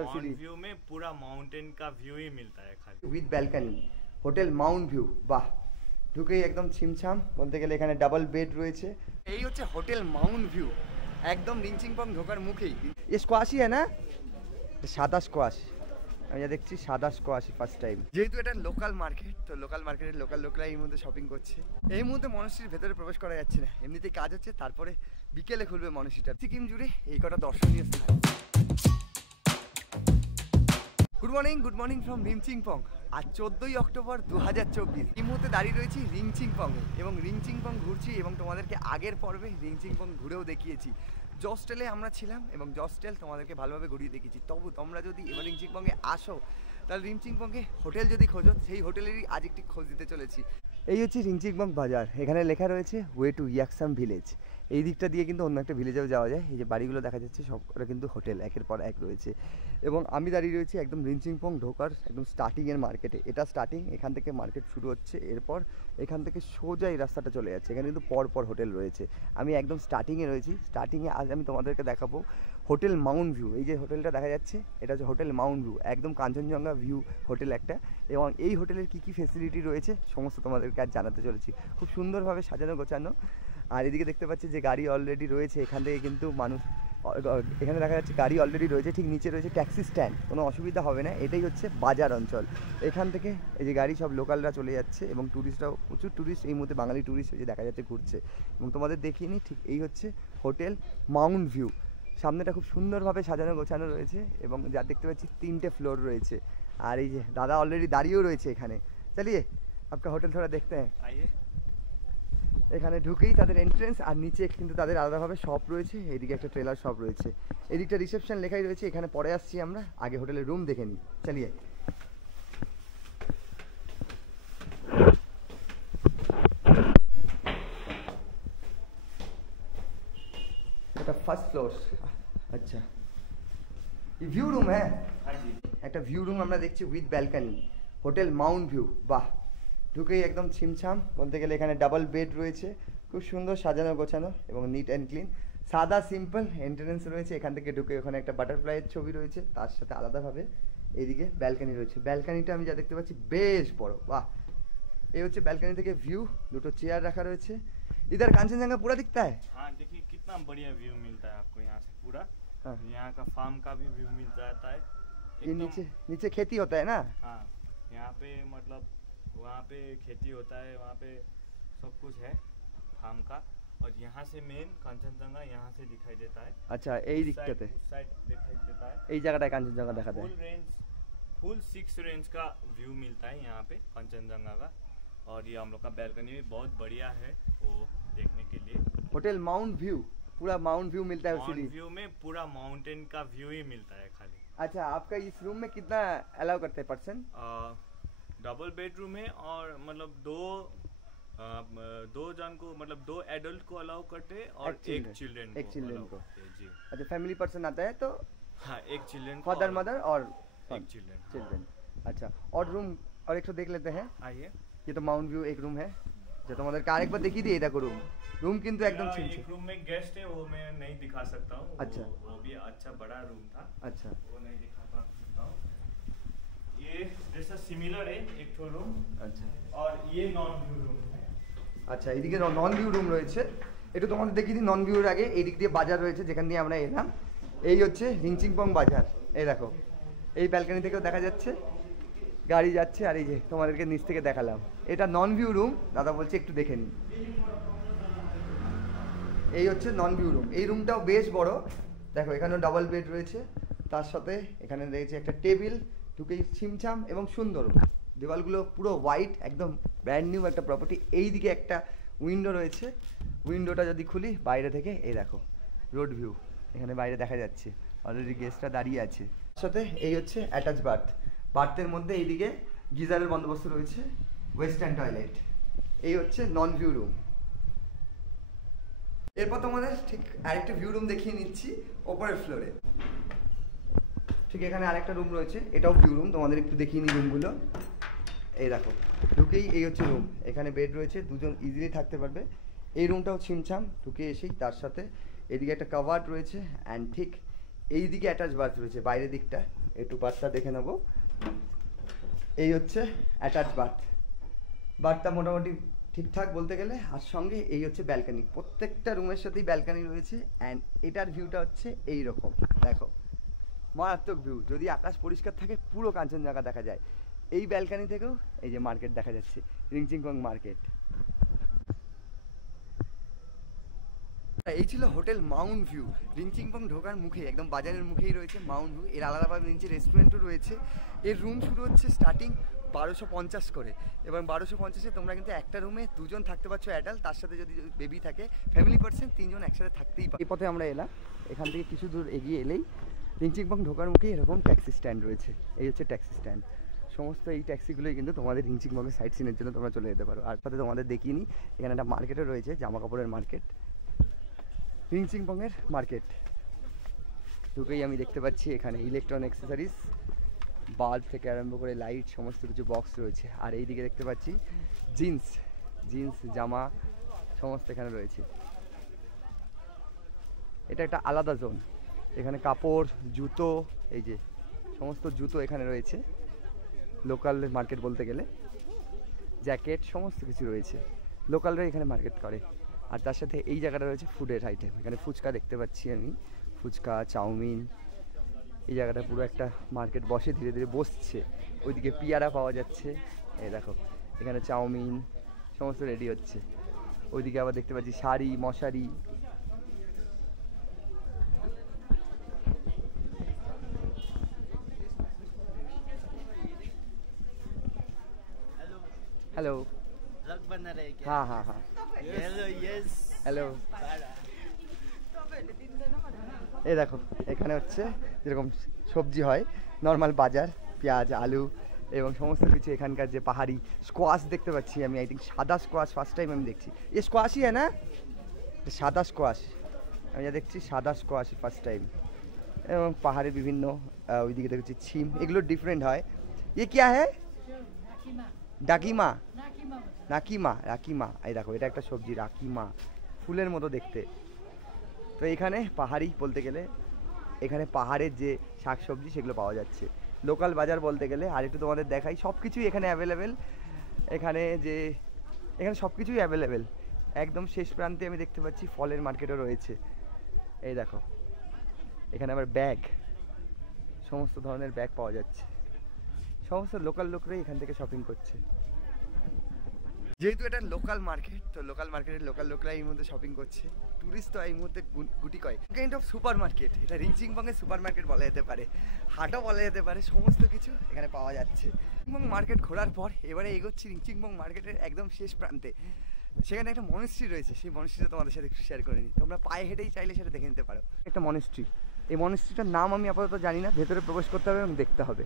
On view में पूरा mountain का व्यू ही मिलता है खाली with balcony hotel Mount view. বাহ, ঢুকেই একদম ছিমছাম বলতে গেলে। এখানে ডাবল বেড রয়েছে। এই হচ্ছে হোটেল মাউন্ট ভিউ, একদম রিংচিংপং ঢোকার মুখেই। এ স্কোয়াশই হ্যাঁ না, সাদা স্কোয়াশ। আমি যা দেখছি সাদা স্কোয়াশই ফার্স্ট টাইম। যেহেতু এটা লোকাল মার্কেট, তো লোকাল মার্কেটের লোকাল লোকরাই এই মধ্যে শপিং করছে। এই মুহূর্তে মনস্ট্রির ভেতরে প্রবেশ করা যাচ্ছে না, এমনিতেই কাজ হচ্ছে। তারপরে বিকেলে খুলবে মনস্ট্রিটা। সিকিম জুড়ে এই কটা দর্শনীয় স্থান। Good morning from Rinchenpong. আজ 14ই অক্টোবর 2024। এই মুহূর্তে দাঁড়িয়ে রয়েছি রিংচিংপংয়ে এবং রিংচিংপং ঘুরছি এবং তোমাদেরকে আগের পর্বে রিংচিংপং ঘুরেও দেখিয়েছি। জস্টেলে আমরা ছিলাম এবং জস্টেল তোমাদেরকে ভালোভাবে ঘুরিয়ে দেখিয়েছি। তবু তোমরা যদি এবার রিংচিংপংয়ে আসো, তাহলে রিংচিংপংয়ে হোটেল যদি খোঁজো, সেই হোটেলেরই আজ একটি খোঁজ দিতে চলেছি। এই হচ্ছে রিংচিংপং বাজার। এখানে লেখা রয়েছে ওয়ে টু ইয়াকসাম ভিলেজ। এই দিকটা দিয়ে কিন্তু অন্য একটা ভিলেজেও যাওয়া যায়। এই যে বাড়িগুলো দেখা যাচ্ছে সবকটা কিন্তু হোটেল একের পর এক রয়েছে। এবং আমি দাঁড়িয়ে রয়েছি একদম রিংচিংপং ঢোকার একদম স্টার্টিংয়ের মার্কেটে। এটা স্টার্টিং, এখান থেকে মার্কেট শুরু হচ্ছে। এরপর এখান থেকে সোজা এই রাস্তাটা চলে যাচ্ছে। এখানে কিন্তু পর হোটেল রয়েছে। আমি একদম স্টার্টিংয়ে রয়েছি। স্টার্টিংয়ে আজ আমি তোমাদেরকে দেখাবো হোটেল মাউন্ট ভিউ। এই যে হোটেলটা দেখা যাচ্ছে, এটা হচ্ছে হোটেল মাউন্ট ভিউ, একদম কাঞ্চনজঙ্ঘা ভিউ হোটেল একটা। এবং এই হোটেলের কী কী ফেসিলিটি রয়েছে সমস্ত তোমাদেরকে আজ জানাতে চলেছি। খুব সুন্দরভাবে সাজানো গোছানো। আর এদিকে দেখতে পাচ্ছি যে গাড়ি অলরেডি রয়েছে। এখান থেকে কিন্তু মানুষ, এখানে দেখা যাচ্ছে গাড়ি অলরেডি রয়েছে। ঠিক নিচে রয়েছে ট্যাক্সি স্ট্যান্ড, কোনো অসুবিধা হবে না। এটাই হচ্ছে বাজার অঞ্চল। এখান থেকে এই যে গাড়ি সব লোকালরা চলে যাচ্ছে এবং ট্যুরিস্টরাও, প্রচুর ট্যুরিস্ট এই মুহূর্তে বাঙালি ট্যুরিস্ট হয়েছে দেখা যাচ্ছে ঘুরছে। এবং তোমাদের দেখিয়ে নিই, ঠিক এই হচ্ছে হোটেল মাউন্ট ভিউ। সামনেটা খুব সুন্দরভাবে সাজানো গোছানো রয়েছে এবং যা দেখতে পাচ্ছি 3টে ফ্লোর রয়েছে। আর এই যে দাদা অলরেডি দাঁড়িয়েও রয়েছে এখানে। চলিয়ে আপনার হোটেল থোড়া দেখতে হ্যাঁ। এখানে ঢুকেই তাদের এন্ট্রেন্স, আর নিচে কিন্তু তাদের আলাদাভাবে শপ রয়েছে। এইদিকে একটা ট্রেলার শপ রয়েছে, এদিকটা রিসেপশন লেখাই রয়েছে। এখানে পরে আসছি আমরা, আগে হোটেলের রুম দেখে নিই। চলিয়ে এটা ফার্স্ট ফ্লোর। আচ্ছা, ভিউ রুম হ্যাঁ, একটা ভিউ রুম আমরা দেখছি with balcony, hotel Mount view. বাহ, ঢুকেই একদম ছিমছাম বলতে গেলে। এখানে ডাবল বেড রয়েছে, খুব সুন্দর সাজানো গোছানো এবং নিট অ্যান্ড ক্লিন। সাদা সিম্পল এন্ট্রেন্স রয়েছে। এখান থেকে ঢুকে ওখানে একটা বাটারফ্লাইয়ের ছবি রয়েছে, তার সাথে আলাদাভাবে এইদিকে ব্যালকনি রয়েছে। ব্যালকনিটা আমি যা দেখতে পাচ্ছি বেশ বড়। বাহ, এই হচ্ছে ব্যালকনি থেকে ভিউ। দুটো চেয়ার রাখা রয়েছে। इधर कांचनजंगा पूरा दिखता है। हाँ देखिए कितना बढ़िया व्यू मिलता है आपको यहाँ से पूरा। यहाँ का फार्म का भी व्यू मिल जाता है। ये नीचे खेती होता है ना। हाँ, यहाँ पे मतलब वहाँ पे खेती होता है, वहाँ पे सब कुछ है फार्म का। और यहाँ से मेन कांचनजंगा यहाँ से दिखाई देता है। अच्छा, यही दिखते उस साइड दिखाई देता है। यही जगह कांचनजंगा दिखाता है। फुल 6 रेंज का व्यू मिलता है यहाँ पे कांचनजंगा का। और ये हम लोग का बैल्कनी भी बहुत बढ़िया है वो देखने के लिए। होटल माउंट व्यू, पूरा माउंट व्यू मिलता है। माउंट व्यू में पूरा माउंटेन का व्यू ही मिलता है खाली। अच्छा, आपका इस रूम में कितना अलाउ करते हैं पर्सन? डबल बेडरूम है और मतलब दो जन को, मतलब 2 एडल्ट को अलाउ करते हैं और एक चिल्ड्रन को। जी। अच्छा, फैमिली पर्सन आता है तो हाँ, एक चिल्ड्रन, फादर मदर और एक चिल्ड्रन। अच्छा, और रूम और एक तो देख लेते हैं। आइए, ये तो माउंट व्यू एक रूम है जो তোমাদেরকে আরেকবার দেখিয়ে দিই। দেখো रूम কিন্তু একদম एक रूम में गेस्ट है, वो मैं नहीं दिखा सकता हूँ। अच्छा, वो भी अच्छा बड़ा रूम था। अच्छा, वो नहीं दिखा सकता हूँ। ये जैसा सिमिलर है एक तो रूम। अच्छा, और ये नॉन व्यू रूम है। আচ্ছা, এইদিকে নন ভিউ রুম রয়েছে। একটু তোমাদের দেখিয়ে দিই নন ভিউর আগে। এই দিক দিয়ে বাজার রয়েছে যেখান দিয়ে আমরা এলাম। এই হচ্ছে রিংচিংপং বাজার। এই দেখো, এই ব্যালকনি থেকেও দেখা যাচ্ছে গাড়ি যাচ্ছে। আর এই যে তোমাদেরকে নিচ থেকে দেখালাম, এটা নন ভিউ রুম। দাদা বলছে একটু দেখে নিই। এই হচ্ছে নন ভিউ রুম। এই রুমটাও বেশ বড়। দেখো, এখানেও ডাবল বেড রয়েছে, তার সাথে এখানে রয়েছে একটা টেবিল। ঢুকেই ছিমছাম এবং সুন্দর। দেওয়ালগুলো পুরো হোয়াইট, একদম ব্র্যান্ড নিউ একটা প্রপার্টি। এই দিকে একটা উইন্ডো রয়েছে। উইন্ডোটা যদি খুলি বাইরে থেকে, এই দেখো রোড ভিউ, এখানে বাইরে দেখা যাচ্ছে অলরেডি গেস্টরা দাঁড়িয়ে আছে। তার সাথে এই হচ্ছে অ্যাটাচ বাথ। বাথের মধ্যে এইদিকে গিজারের বন্দোবস্ত রয়েছে, ওয়েস্টার্ন টয়লেট। এই হচ্ছে নন ভিউ রুম। এরপর তোমাদের ঠিক আরেকটা ভিউ রুম দেখিয়ে নিচ্ছি ওপরের ফ্লোরে। ঠিক এখানে আরেকটা রুম রয়েছে, এটাও ভিউ রুম। তোমাদের একটু দেখিয়ে নিই রুমগুলো। এই দেখো, ঢুকেই এই হচ্ছে রুম। এখানে বেড রয়েছে, দুজন ইজিলি থাকতে পারবে। এই রুমটাও ছিমছাম। ঢুকে এসেই তার সাথে এদিকে একটা কাভার্ড রয়েছে, অ্যান্ড ঠিক এই দিকে অ্যাটাচ বাথ রয়েছে বাইরের দিকটা। একটু বাথটা দেখে নেবো। এই হচ্ছে অ্যাটাচ বাথটা মোটামুটি ঠিকঠাক বলতে গেলে। আর সঙ্গে এই হচ্ছে ব্যালকানি, প্রত্যেকটা রুমের সাথেই ব্যালকানি রয়েছে। অ্যান্ড এটার ভিউটা হচ্ছে এই রকম, দেখো মারাত্মক ভিউ। যদি আকাশ পরিষ্কার থাকে পুরো কাঞ্চনজঙ্ঘা দেখা যায়। এই ব্যালকানি থেকেও এই যে মার্কেট দেখা যাচ্ছে, রিংচিংপং মার্কেট। এই ছিল হোটেল মাউন্ট ভিউ। রিংচিংপং ঢোকার মুখে একদম বাজারের মুখেই রয়েছে মাউন্ট ভিউ। এর আলাদাভাবে নিচে রেস্টুরেন্টও রয়েছে। এর রুম শুরু হচ্ছে স্টার্টিং 1250 করে, এবং 1250-এ তোমরা কিন্তু একটা রুমে দুজন থাকতে পারছো অ্যাডাল্ট, তার সাথে যদি বেবি থাকে ফ্যামিলি পার্সন, তিনজন একসাথে থাকতেই পারে। এই পথে আমরা এলাম, এখান থেকে কিছু দূর এগিয়ে এলেই রিংচিংপং ঢোকার মুখে এরকম ট্যাক্সি স্ট্যান্ড রয়েছে। এই হচ্ছে ট্যাক্সি স্ট্যান্ড। সমস্ত এই ট্যাক্সিগুলোই কিন্তু তোমাদের রিংচিংপংয়ের সাইট সিনের জন্য তোমরা চলে যেতে পারো। আর সাথে তোমাদের দেখিয়ে নিই, এখানে একটা মার্কেটও রয়েছে, জামা কাপড়ের মার্কেট, রিংচিংপংয়ের মার্কেট। ঢুকেই আমি দেখতে পাচ্ছি এখানে ইলেকট্রনিক অ্যাক্সেসরিজ, বাল্ব থেকে আরম্ভ করে লাইট, সমস্ত কিছু বক্স রয়েছে। আর এই দিকে দেখতে পাচ্ছি জিন্স জামা সমস্ত এখানে রয়েছে। এটা একটা আলাদা জোন, এখানে কাপড়, জুতো, এই যে সমস্ত জুতো এখানে রয়েছে। লোকাল মার্কেট বলতে গেলে জ্যাকেট সমস্ত কিছু রয়েছে, লোকালরা এখানে মার্কেট করে। আর তার সাথে এই জায়গাটা রয়েছে ফুডের আইটেম। এখানে ফুচকা দেখতে পাচ্ছি আমি, ফুচকা, চাউমিন। এই জায়গাটা পুরো একটা মার্কেট বসে, ধীরে ধীরে বসছে। ওইদিকে পিয়ারা পাওয়া যাচ্ছে, এই দেখো এখানে চাউমিন সমস্ত রেডি হচ্ছে। ওইদিকে আবার দেখতে পাচ্ছি শাড়ি, মশারি। हेलो ब्लॉग बना रहे क्या? हाँ हाँ हाँ हेलो यस हेलो। এই দেখো এখানে হচ্ছে যেরকম সবজি হয় নর্মাল বাজার, পেঁয়াজ, আলু এবং সমস্ত কিছু। এখানকার যে পাহাড়ি স্কোয়াশ দেখতে পাচ্ছি আমি, আই থিঙ্ক সাদা স্কোয়াশ ফার্স্ট টাইম আমি দেখছি। এ স্কোয়াশই হ্যাঁ না, সাদা স্কোয়াশ আমি যা দেখছি, সাদা স্কোয়াশ ফার্স্ট টাইম। এবং পাহাড়ের বিভিন্ন ওইদিকে দেখছি ছিম, এগুলো ডিফারেন্ট হয়। এ क्या है? ডাকিমা, রাকিমা। এই দেখো এটা একটা সবজি, রাকিমা, ফুলের মতো দেখতে। তো এখানে পাহাড়ি বলতে গেলে এখানে পাহাড়ের যে শাক সবজি সেগুলো পাওয়া যাচ্ছে। লোকাল বাজার বলতে গেলে আর একটু তোমাদের দেখাই, সব কিছুই এখানে অ্যাভেলেবেল। এখানে সব কিছুই অ্যাভেলেবেল। একদম শেষ প্রান্তে আমি দেখতে পাচ্ছি ফলের মার্কেটও রয়েছে। এই দেখো এখানে আবার ব্যাগ, সমস্ত ধরনের ব্যাগ পাওয়া যাচ্ছে। সমস্ত লোকাল লোকরাই এখান থেকে শপিং করছে। যেহেতু এটা লোকাল মার্কেট, তো লোকাল মার্কেটের লোকাল লোকরা এই মধ্যে শপিং করছে। টুরিস্ট তো এই মুহূর্তে গুটি কয়। কাইন্ড অফ সুপার মার্কেট, এটা রিংচিংপংয়ের সুপার মার্কেট বলা যেতে পারে, হাটও বলা যেতে পারে। সমস্ত কিছু এখানে পাওয়া যাচ্ছে। রিংচিংপং মার্কেট ঘোরার পর এবারে এগোচ্ছি রিংচিংপং মার্কেটের একদম শেষ প্রান্তে। সেখানে একটা মনেস্ট্রি রয়েছে, সেই মনেস্ট্রিটা তোমাদের সাথে শেয়ার করে নিই। তোমরা পায়ে হেঁটেই চাইলে সেটা দেখে নিতে পারো। একটা মনেস্ট্রি, এই মনেস্ট্রিটার নাম আমি আপাতত জানি না, ভেতরে প্রবেশ করতে হবে এবং দেখতে হবে।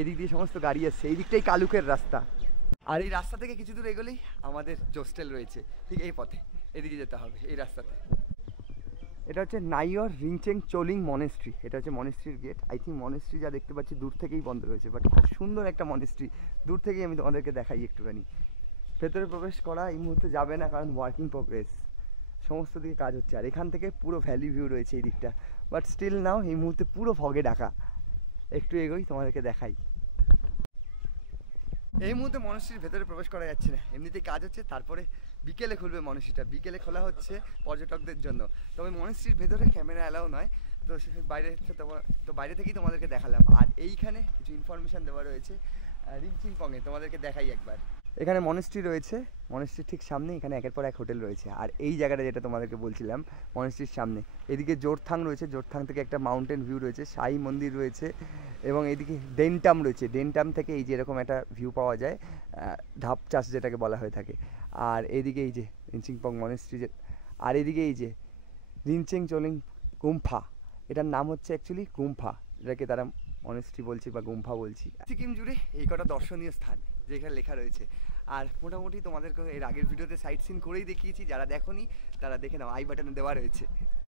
এদিক দিয়ে সমস্ত গাড়ি আসছে, এই দিকটাই কালুকের রাস্তা। আর এই রাস্তা থেকে কিছু দূর এগোলেই আমাদের হোস্টেল রয়েছে, ঠিক এই পথে এদিকে যেতে হবে এই রাস্তাতে। এটা হচ্ছে নাইয়র রিংচেং চোলিং মনেস্ট্রি। এটা হচ্ছে মনেস্ট্রির গেট। আই থিঙ্ক মনেস্ট্রি যা দেখতে পাচ্ছি দূর থেকেই বন্ধ রয়েছে, বাট খুব সুন্দর একটা মনেস্ট্রি। দূর থেকেই আমি তোমাদেরকে দেখাই একটুখানি। ভেতরে প্রবেশ করা এই মুহূর্তে যাবে না, কারণ ওয়ার্কিং প্রোগ্রেস, সমস্ত দিকে কাজ হচ্ছে। আর এখান থেকে পুরো ভ্যালি ভিউ রয়েছে এই দিকটা, বাট স্টিল নাও এই মুহূর্তে পুরো ফগে ঢাকা। একটু এগোই তোমাদেরকে দেখাই। এই মুহূর্তে মনেস্ট্রির ভেতরে প্রবেশ করা যাচ্ছে না, এমনিতেই কাজ হচ্ছে। তারপরে বিকেলে খুলবে মনেস্ট্রিটা, বিকেলে খোলা হচ্ছে পর্যটকদের জন্য। তবে মনেস্ট্রির ভেতরে ক্যামেরা অ্যালাউ নয়, তো বাইরে থেকেই তোমাদেরকে দেখালাম। আর এইখানে কিছু ইনফরমেশান দেওয়া রয়েছে রিংচিংপংয়ে, তোমাদেরকে দেখাই একবার। এখানে মনেস্ট্রি রয়েছে, মনেস্ট্রির ঠিক সামনে এখানে একের পর এক হোটেল রয়েছে। আর এই জায়গাটা যেটা তোমাদেরকে বলছিলাম মনেস্ট্রির সামনে, এদিকে জোরথাং রয়েছে, জোরথাং থেকে একটা মাউন্টেন ভিউ রয়েছে, সাই মন্দির রয়েছে, এবং এইদিকে ডেনটাম রয়েছে। ডেনটাম থেকে এই যে এরকম একটা ভিউ পাওয়া যায়, ধাপ চাষ যেটাকে বলা হয়ে থাকে। আর এইদিকে এই যে রিংচিংপং মনেস্ট্রি, আর এদিকে এই যে রিংচেং চোলিং গুম্ফা, এটার নাম হচ্ছে অ্যাকচুয়ালি গুম্ফা, এটাকে তারা মনেস্ট্রি বলছি বা গুম্ফা বলছি। সিকিম জুড়ে এই কটা দর্শনীয় স্থান যেখানে লেখা রয়েছে। আর মোটামুটি তোমাদেরকে এর আগের ভিডিওতে সাইট সিন করেই দেখিয়েছি, যারা দেখোনি তারা দেখে নাও, আই বাটনে দেওয়া রয়েছে।